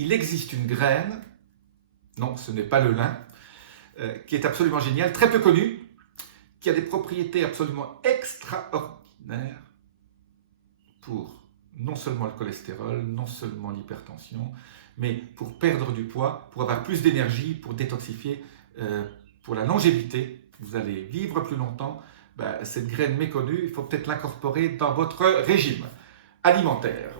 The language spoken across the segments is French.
Il existe une graine, non, ce n'est pas le lin, qui est absolument géniale, très peu connue, qui a des propriétés absolument extraordinaires pour non seulement le cholestérol, non seulement l'hypertension, mais pour perdre du poids, pour avoir plus d'énergie, pour détoxifier, pour la longévité. Vous allez vivre plus longtemps. Cette graine méconnue, il faut peut-être l'incorporer dans votre régime alimentaire.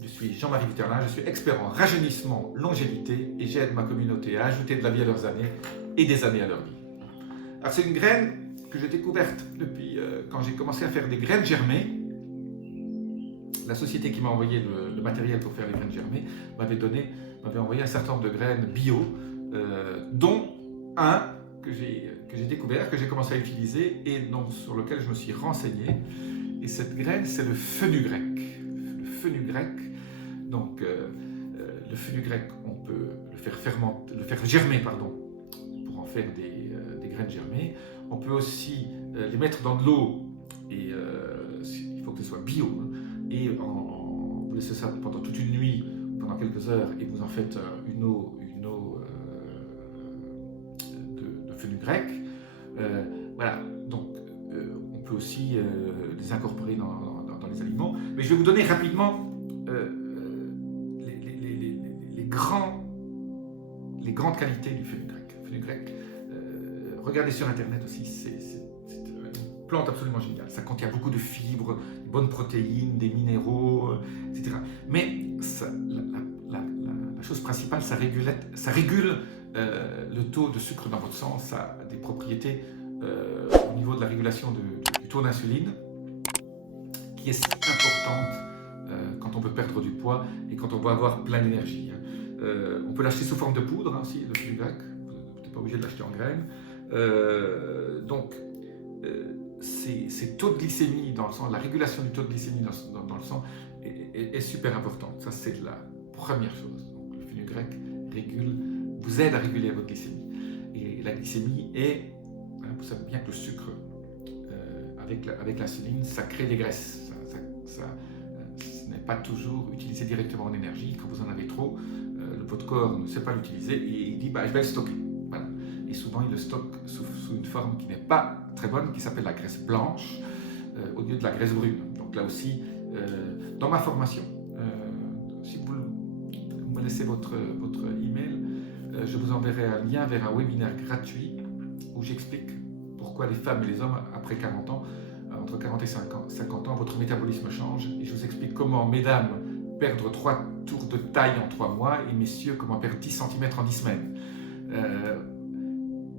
Je suis Jean-Marie Viterlin, je suis expert en rajeunissement, longévité et j'aide ma communauté à ajouter de la vie à leurs années et des années à leur vie. Alors c'est une graine que j'ai découverte depuis quand j'ai commencé à faire des graines germées. La société qui m'a envoyé le matériel pour faire les graines germées m'avait envoyé un certain nombre de graines bio, dont un que j'ai découvert, que j'ai commencé à utiliser et sur lequel je me suis renseigné. Et cette graine, c'est le fenugrec. Le fenugrec, donc le fenugrec, on peut le faire germer, pour en faire des graines germées. On peut aussi les mettre dans de l'eau, et il faut que ce soit bio, et vous laissez ça pendant toute une nuit, pendant quelques heures, et vous en faites une eau de fenugrec. Voilà, donc on peut aussi les incorporer dans les aliments. Mais je vais vous donner rapidement les grandes qualités du fenugrec. Regardez sur internet aussi, c'est une plante absolument géniale. Ça contient beaucoup de fibres, de bonnes protéines, des minéraux, etc. Mais la chose principale, ça régule le taux de sucre dans votre sang. Ça a des propriétés au niveau de la régulation du taux d'insuline, qui est importante quand on veut perdre du poids et quand on veut avoir plein d'énergie. On peut l'acheter sous forme de poudre, aussi, le fenugrec. Vous n'êtes pas obligé de l'acheter en graines. Donc, ces taux de glycémie dans le sang, la régulation du taux de glycémie dans le sang est super importante. Ça, c'est la première chose. Donc, le fenugrec vous aide à réguler votre glycémie. Et la glycémie vous savez bien que le sucre, avec l'insuline, ça crée des graisses. Ce n'est pas toujours utilisé directement en énergie. Quand vous en avez trop, votre corps ne sait pas l'utiliser et il dit je vais le stocker. Voilà. Et souvent, il le stocke sous une forme qui n'est pas très bonne, qui s'appelle la graisse blanche, au lieu de la graisse brune. Donc là aussi, dans ma formation, si vous me laissez votre email, je vous enverrai un lien vers un webinaire gratuit où j'explique pourquoi les femmes et les hommes, après 40 ans, entre 40 et 50 ans, votre métabolisme change. Et je vous explique comment, mesdames, perdre 3 tours de taille en 3 mois et messieurs, comment perdre 10 cm en 10 semaines.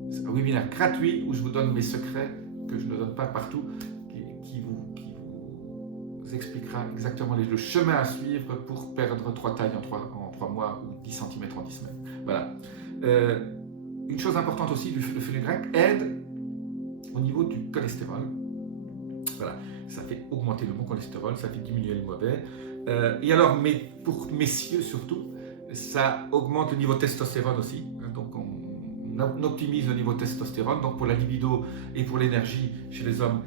C'est un webinaire gratuit où je vous donne mes secrets que je ne donne pas partout, qui vous expliquera exactement le chemin à suivre pour perdre 3 tailles en 3 mois ou 10 cm en 10 semaines. Voilà. Une chose importante aussi, le fenugrec aide au niveau du cholestérol. Voilà, ça fait augmenter le bon cholestérol, ça fait diminuer le mauvais. Et alors, mais pour messieurs surtout, ça augmente le niveau de testostérone aussi. Donc on optimise le niveau de testostérone. Donc pour la libido et pour l'énergie chez les hommes,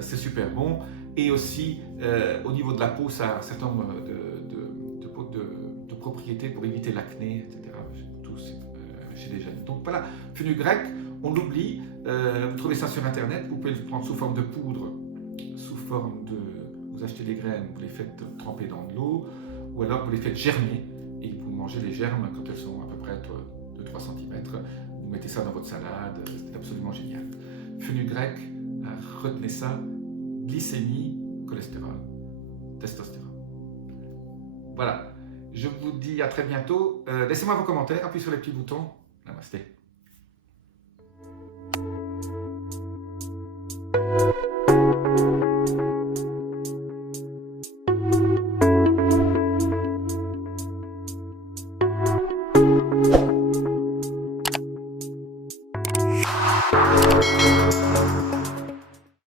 c'est super bon. Et aussi au niveau de la peau, ça a un certain nombre de propriétés pour éviter l'acné, etc. Chez les jeunes. Donc voilà, fenugrec, on l'oublie. Vous trouvez ça sur internet. Vous pouvez le prendre sous forme de poudre, sous forme de... Vous achetez des graines, vous les faites tremper dans de l'eau, ou alors vous les faites germer, et vous mangez les germes quand elles sont à peu près de 3 cm. Vous mettez ça dans votre salade, c'est absolument génial. Fenugrec, retenez ça, glycémie, cholestérol, testostérone. Voilà, je vous dis à très bientôt. Laissez-moi vos commentaires, appuyez sur les petits boutons. Namasté.